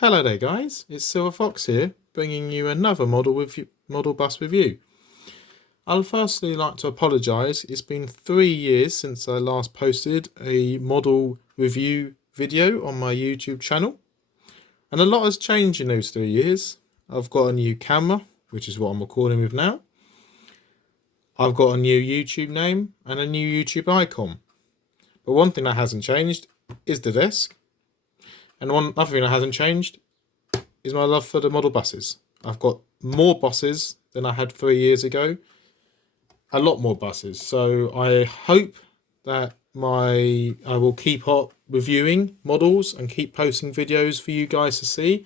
Hello there guys, it's Silver Fox here, bringing you another model bus review. I'll firstly like to apologise, it's been 3 years since I last posted a model review video on my YouTube channel. And a lot has changed in those 3 years. I've got a new camera, which is what I'm recording with now. I've got a new YouTube name and a new YouTube icon. But one thing that hasn't changed is the desk. And one other thing that hasn't changed is my love for the model buses. I've got more buses than I had 3 years ago. A lot more buses. So I hope that I will keep up reviewing models and keep posting videos for you guys to see,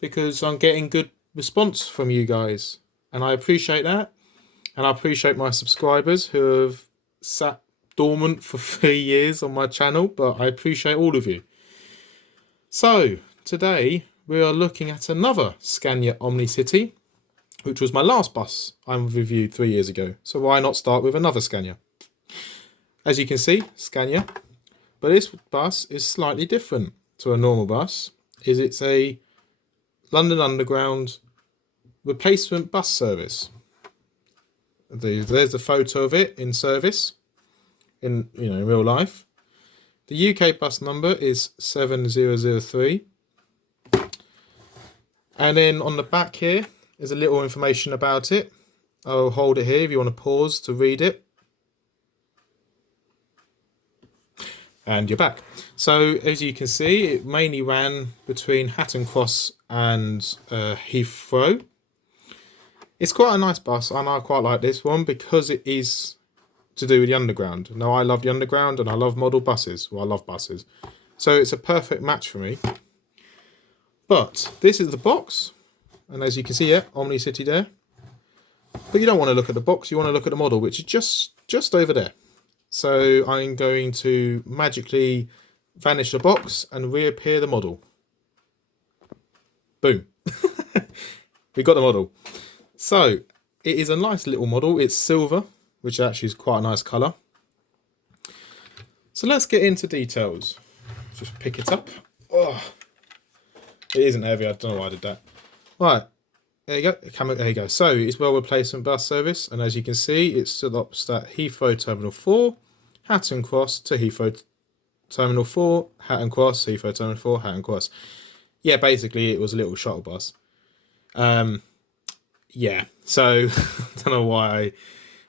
because I'm getting good response from you guys. And I appreciate that. And I appreciate my subscribers who have sat dormant for 3 years on my channel, but I appreciate all of you. So, today we are looking at another Scania OmniCity, which was my last bus I reviewed 3 years ago. So why not start with another Scania? As you can see, Scania, but this bus is slightly different to a normal bus. It's a London Underground replacement bus service. There's a photo of it in service, in real life. The UK bus number is 7003. And then on the back here is a little information about it. I'll hold it here if you want to pause to read it. And you're back. So as you can see, it mainly ran between Hatton Cross and Heathrow. It's quite a nice bus, and I quite like this one because it is to do with the underground. Now, I love the underground and I love model buses. Well, I love buses. So it's a perfect match for me. But this is the box. And as you can see, OmniCity there. But you don't want to look at the box. You want to look at the model, which is just over there. So I'm going to magically vanish the box and reappear the model. Boom. We got the model. So it is a nice little model. It's silver, which actually is quite a nice colour. So let's get into details. Just pick it up. Oh, it isn't heavy. I don't know why I did that. Right, there you go. There you go. So it's well replacement bus service, and as you can see, it stops at Heathrow Terminal 4, Hatton Cross to Heathrow Terminal 4, Hatton Cross, Heathrow Terminal 4, Hatton Cross. Yeah, basically it was a little shuttle bus. Yeah, so I don't know why I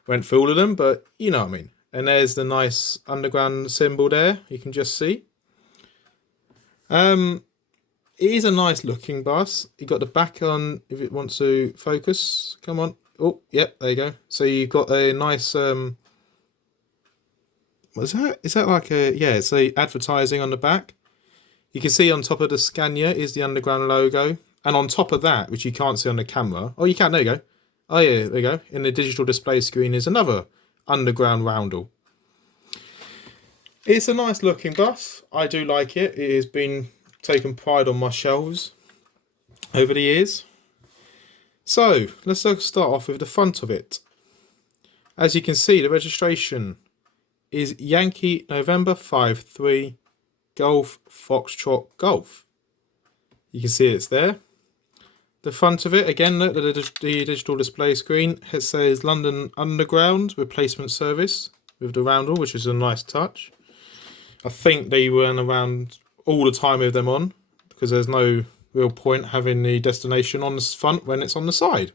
went through all of them, but you know what I mean. And there's the nice underground symbol there, you can just see. It is a nice looking bus. You got the back on if it wants to focus. Come on. Oh, yep, there you go. So you've got a nice what is that? Is that like a it's a advertising on the back. You can see on top of the Scania is the underground logo. And on top of that, which you can't see on the camera. Oh, you can, there you go. Oh yeah, there you go. In the digital display screen is another underground roundel. It's a nice looking bus. I do like it. It has been taken pride on my shelves over the years. So let's start off with the front of it. As you can see, the registration is Yankee November 53 Golf Foxtrot Golf. You can see it's there. The front of it, again, look at the digital display screen. It says London Underground Replacement Service with the roundel, which is a nice touch. I think they ran around all the time with them on, because there's no real point having the destination on the front when it's on the side.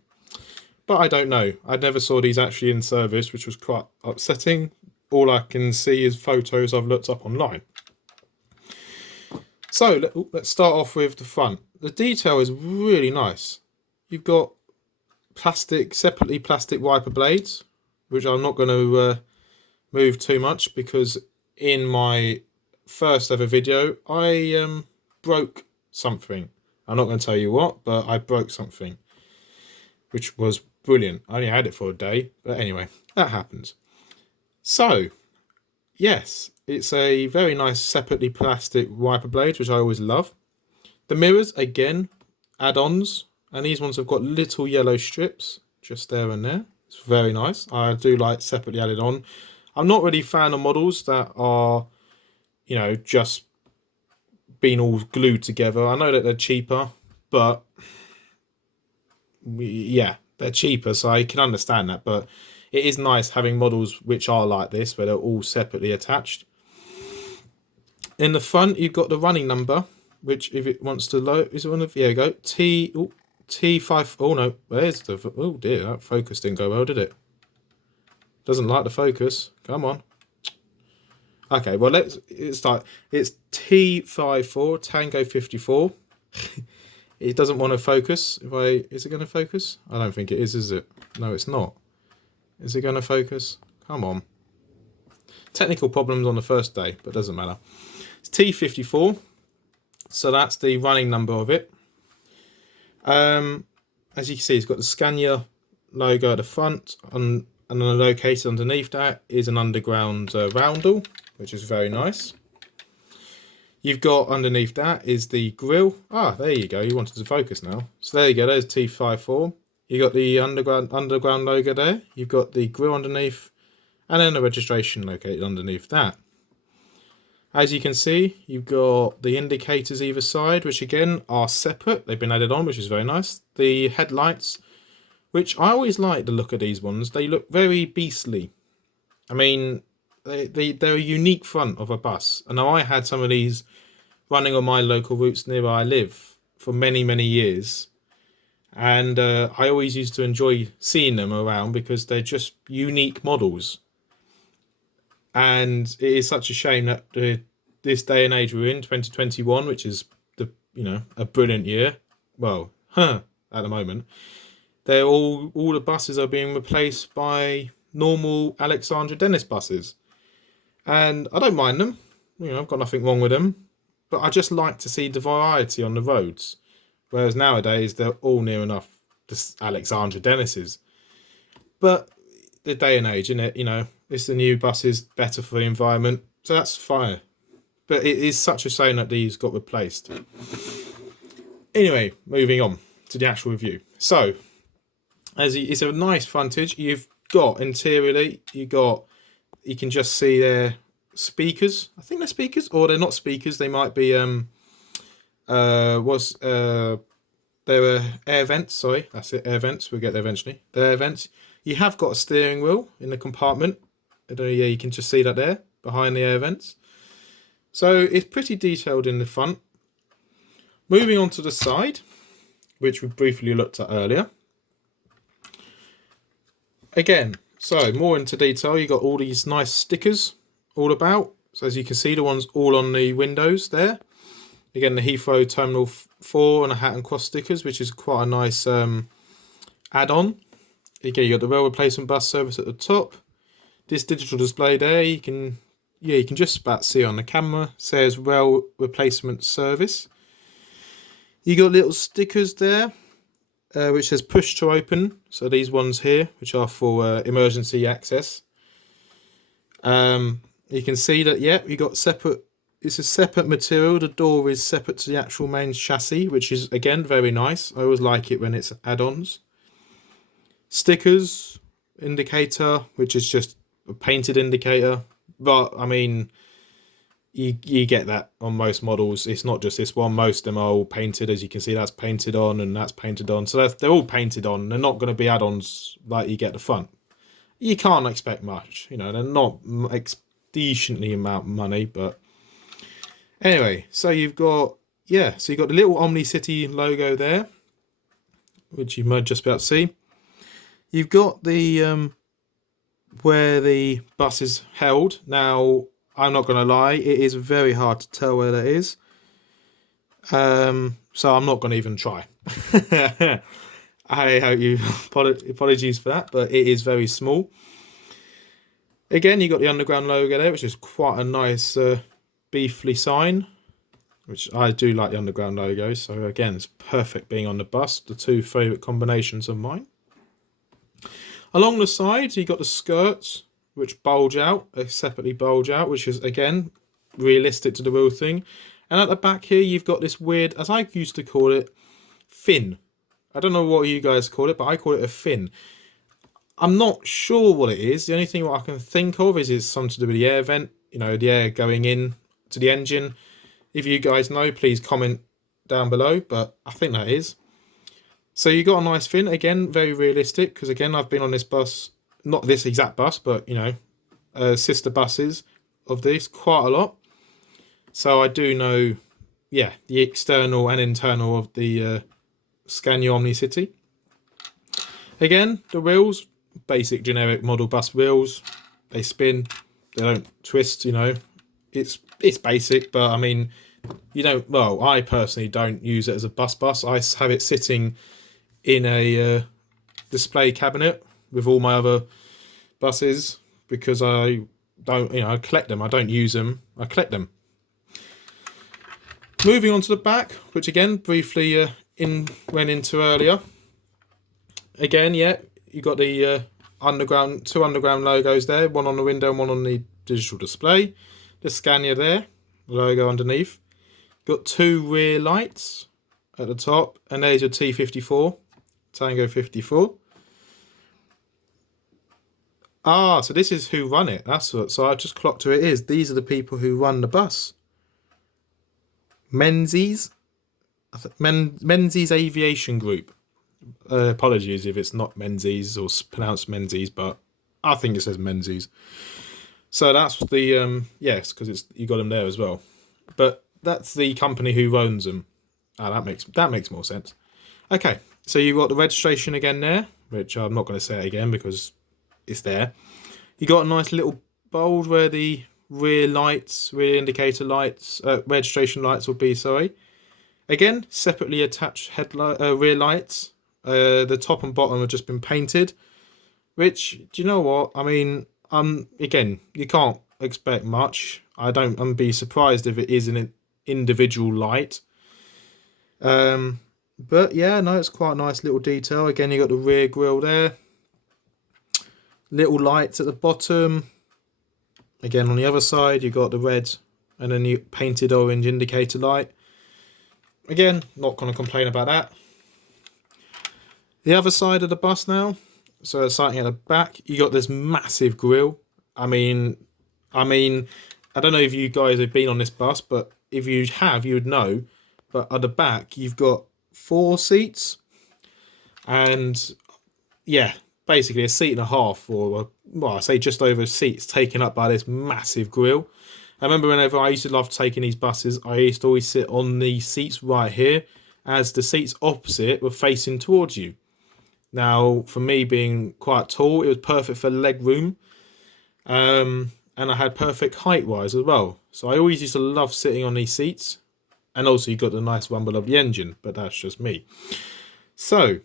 But I don't know. I never saw these actually in service, which was quite upsetting. All I can see is photos I've looked up online. So let's start off with the front. The detail is really nice. You've got separately plastic wiper blades, which I'm not going to move too much, because in my first ever video I broke something. I'm not going to tell you what, but I broke something, which was brilliant. I only had it for a day, but anyway, that happens. So yes, it's a very nice separately plastic wiper blade, which I always love. The mirrors, again, add-ons, and these ones have got little yellow strips just there and there. It's very nice. I do like separately added on. I'm not really a fan of models that are, just been all glued together. I know that they're cheaper, but yeah, they're cheaper, so I can understand that. But it is nice having models which are like this, where they're all separately attached. In the front, you've got the running number, which if it wants to load, is it one of, yeah, go T5. Oh no, where's the, oh dear, that focus didn't go well, did it? Doesn't like the focus. Come on. Okay, well let's start. It's T54 Tango 54. It doesn't want to focus. Is it going to focus? I don't think it is it? No, it's not. Is it going to focus? Come on. Technical problems on the first day, but doesn't matter. It's T54, so that's the running number of it. As you can see, it's got the Scania logo at the front, and located underneath that is an underground roundel, which is very nice. You've got underneath that is the grille. Ah, there you go. You wanted to focus now. So there you go. There's T54. You got the underground logo there. You've got the grille underneath, and then the registration located underneath that. As you can see, you've got the indicators either side, which again are separate. They've been added on, which is very nice. The headlights, which I always like the look of these ones. They look very beastly. I mean, they're a unique front of a bus. And now I had some of these running on my local routes near where I live for many, many years. And I always used to enjoy seeing them around because they're just unique models. And it is such a shame that this day and age we're in, 2021, which is a brilliant year. Well, at the moment, they're all the buses are being replaced by normal Alexandra Dennis buses. And I don't mind them. I've got nothing wrong with them. But I just like to see the variety on the roads. Whereas nowadays, they're all near enough to Alexandra Dennis's. But the day and age, innit? It's the new buses, better for the environment. So that's fine. But it is such a shame that these got replaced. Anyway, moving on to the actual review. So, it's a nice frontage. You've got interiorly, you can just see their speakers. I think they're speakers, or they're not speakers. They might be they were air vents. Sorry, that's it. Air vents. We'll get there eventually. They're air vents. You have got a steering wheel in the compartment. Yeah, you can just see that there behind the air vents. So it's pretty detailed in the front. Moving on to the side, which we briefly looked at earlier. Again, so more into detail, you got all these nice stickers all about. So as you can see, the ones all on the windows there. Again, the Heathrow Terminal 4 and a Hatton Cross stickers, which is quite a nice add-on. Again, you got the rail replacement bus service at the top. This digital display there, you can just about see on the camera. It says rail replacement service. You got little stickers there, which says push to open. So these ones here, which are for emergency access. You can see that, you got separate. It's a separate material. The door is separate to the actual main chassis, which is again very nice. I always like it when it's add-ons. Stickers, indicator, which is just a painted indicator. But I mean, you get that on most models. It's not just this one. Most of them are all painted. As you can see, that's painted on and that's painted on. So they're all painted on. They're not going to be add-ons like you get the front. You can't expect much. They're not decently amount of money, but anyway. So you've got the little OmniCity logo there, which you might just be able to see. You've got the where the bus is held. Now, I'm not going to lie, it is very hard to tell where that is. So I'm not going to even try. I hope you apologies for that, but it is very small. Again, you got the underground logo there, which is quite a nice beefly sign, which I do like the underground logo. So again, it's perfect being on the bus. The two favourite combinations of mine. Along the sides, you got the skirts, which bulge out. They separately bulge out, which is, again, realistic to the real thing. And at the back here, you've got this weird, as I used to call it, fin. I don't know what you guys call it, but I call it a fin. I'm not sure what it is. The only thing what I can think of is it's something to do with the air vent. The air going in to the engine. If you guys know, please comment down below, but I think that is. So you got a nice fin, again, very realistic, because again, I've been on this bus, not this exact bus, but you know, sister buses of this quite a lot. So I do know, yeah, the external and internal of the Scania OmniCity. Again, the wheels, basic generic model bus wheels. They spin, they don't twist, you know. It's basic, but I mean, you don't, well, I personally don't use it as a bus. I have it sitting in a display cabinet with all my other buses because I don't, you know, I collect them. I don't use them, I collect them. Moving on to the back, which again, briefly went into earlier. Again, yeah, you got the underground, two underground logos there, one on the window and one on the digital display. The Scania there, logo underneath. Got two rear lights at the top, and there's your T54, Tango 54. Ah, so this is who run it. That's what. So I just clocked who it is. These are the people who run the bus. Menzies Aviation Group. Apologies if it's not Menzies or pronounced Menzies, but I think it says Menzies. So that's the yes, because it's you got them there as well. But that's the company who owns them. Ah, that makes more sense. Okay, so you've got the registration again there, which I'm not going to say it again because it's there. You got a nice little bold where the rear indicator lights, registration lights will be. Sorry. Again, separately attached rear lights. The top and bottom have just been painted. Which, do you know what? I mean, again, you can't expect much. I'm be surprised if it is an individual light. But yeah, no, it's quite a nice little detail. Again, you got the rear grille there. Little lights at the bottom. Again, on the other side, you got the red and then the painted orange indicator light. Again, not going to complain about that. The other side of the bus now. So starting at the back, you got this massive grille. I mean, I don't know if you guys have been on this bus, but if you have, you would know. But at the back, you've got 4 seats. And yeah, basically a seat and a half, or well, I say just over seats taken up by this massive grille. I remember whenever I used to love taking these buses, I used to always sit on the seats right here, as the seats opposite were facing towards you. Now, for me being quite tall, it was perfect for leg room, and I had perfect height-wise as well. So I always used to love sitting on these seats, and also you got the nice rumble of the engine, but that's just me. So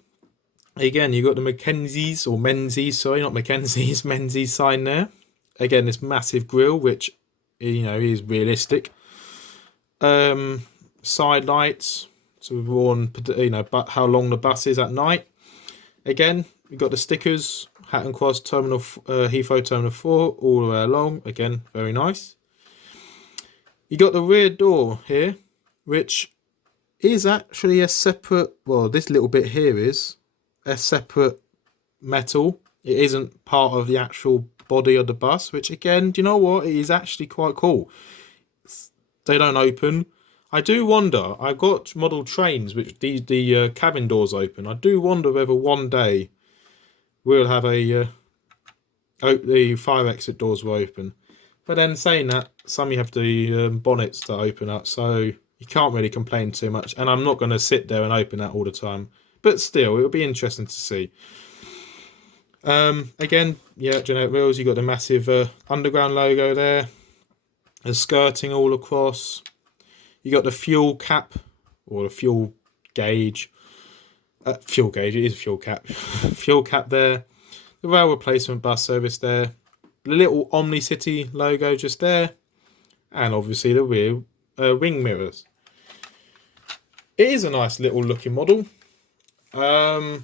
again, you got the Menzies sign there. Again, this massive grille, which you know is realistic. Side lights, so we've worn, you know, but how long the bus is at night. Again, we've got the stickers, Hatton Cross Terminal, Heathrow Terminal 4, all the way along. Again, very nice. You got the rear door here, which is actually a separate, well, this little bit here is a separate metal. It isn't part of the actual body of the bus, which again, do you know what? It is actually quite cool. They don't open. I do wonder, I've got model trains which the cabin doors open. I do wonder whether one day we'll have the fire exit doors will open. But then saying that, some you have the bonnets to open up, so you can't really complain too much. And I'm not going to sit there and open that all the time. But still, it'll be interesting to see. Again, yeah, generic wheels. You got the massive underground logo there. The skirting all across. You got the fuel cap or the fuel gauge. Fuel gauge. It is fuel cap. Fuel cap there. The rail replacement bus service there. The little OmniCity logo just there, and obviously the rear wing mirrors. It is a nice little looking model. It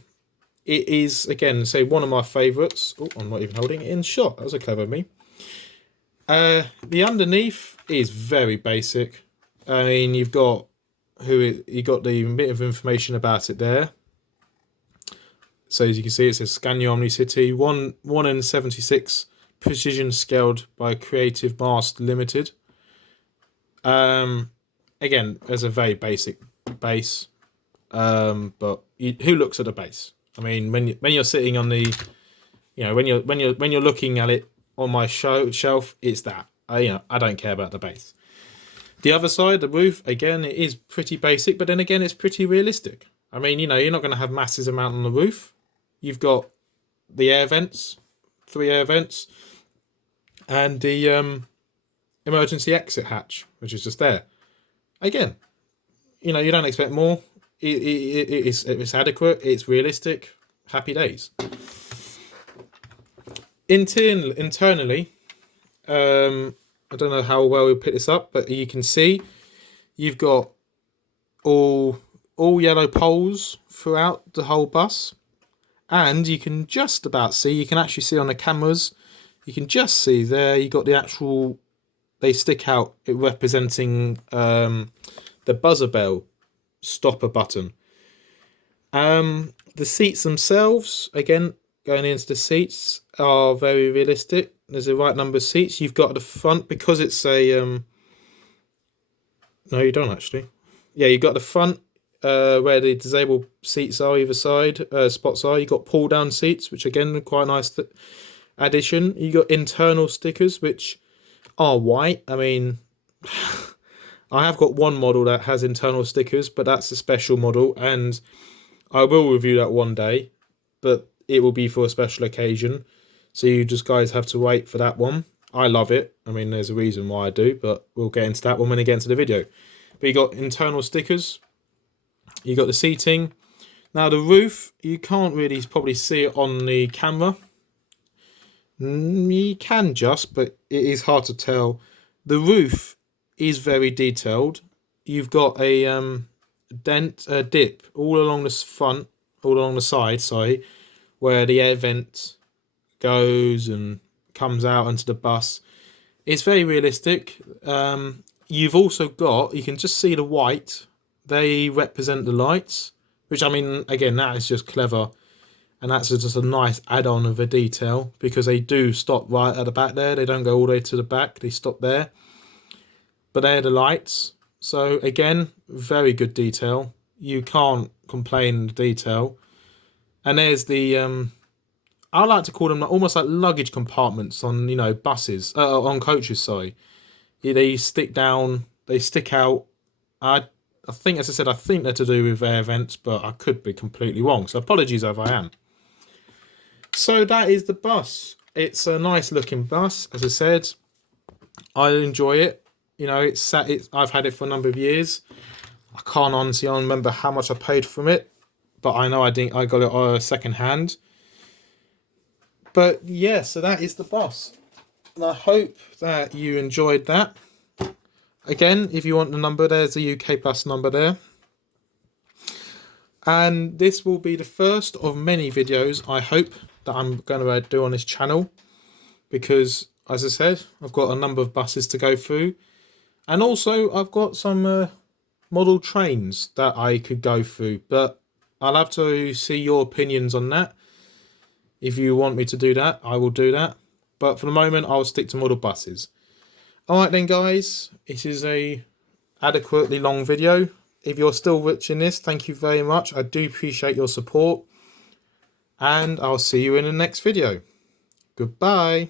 is, again, say one of my favourites. Oh, I'm not even holding it in shot. That was a clever of me. The underneath is very basic. I mean, you got the bit of information about it there. So as you can see, it says Scania OmniCity 1 in 76 precision scaled by Creative Mast Limited. again, there's a very basic base, but who looks at the base? I mean, when you're sitting on the, when you're looking at it on my shelf, it's that. I don't care about the base. The other side, the roof, again, it is pretty basic, but then again, it's pretty realistic. I mean, you're not going to have massive amount on the roof. You've got the air vents, 3 air vents, and the emergency exit hatch, which is just there. Again, you don't expect more. It's adequate. It's realistic. Happy days. Internally, I don't know how well we'll pick this up, but you can see you've got all yellow poles throughout the whole bus, and you can just about see. You can actually see on the cameras. You can just see there. You got the actual. They stick out, it representing the buzzer bell stopper button. The seats themselves, again, going into the seats, are very realistic. There's the right number of seats. You've got at the front, because it's a... no, you don't actually. Yeah, you've got the front where the disabled seats are either side, spots are. You've got pull-down seats, which again, are quite a nice addition. You've got internal stickers, which are white. I mean, I have got one model that has internal stickers, but that's a special model, and I will review that one day, but it will be for a special occasion, so you just guys have to wait for that one. I love it. I mean, there's a reason why I do, but we'll get into that one when we get into the video. But you got internal stickers, you got the seating. Now the roof, you can't really probably see it on the camera. You can just, but it is hard to tell. The roof is very detailed. You've got a dip all along the front, all along the side, sorry, where the air vent goes and comes out into the bus. It's very realistic. You've also got, you can just see the white. They represent the lights, which, I mean, again, that is just clever. And that's just a nice add-on of a detail, because they do stop right at the back there. They don't go all the way to the back. They stop there. But they're the lights. So, again, very good detail. You can't complain the detail. And there's the... I like to call them almost like luggage compartments on, buses. On coaches, sorry. They stick down. They stick out. I think, as I said, I think they're to do with air vents, but I could be completely wrong. So, apologies if I am. So that is the bus. It's a nice looking bus, as I said. I enjoy it. I've had it for a number of years. I can't honestly remember how much I paid for it, but I know I got it second hand. But yeah, so that is the bus. And I hope that you enjoyed that. Again, if you want the number, there's a UK bus number there. And this will be the first of many videos, I hope, that I'm going to do on this channel, because, as I said, I've got a number of buses to go through, and also I've got some model trains that I could go through, but I'll have to see your opinions on that. If you want me to do that, I will do that, but for the moment I'll stick to model buses. Alright then guys, this is a adequately long video. If you're still watching this, thank you very much. I do appreciate your support. And I'll see you in the next video. Goodbye.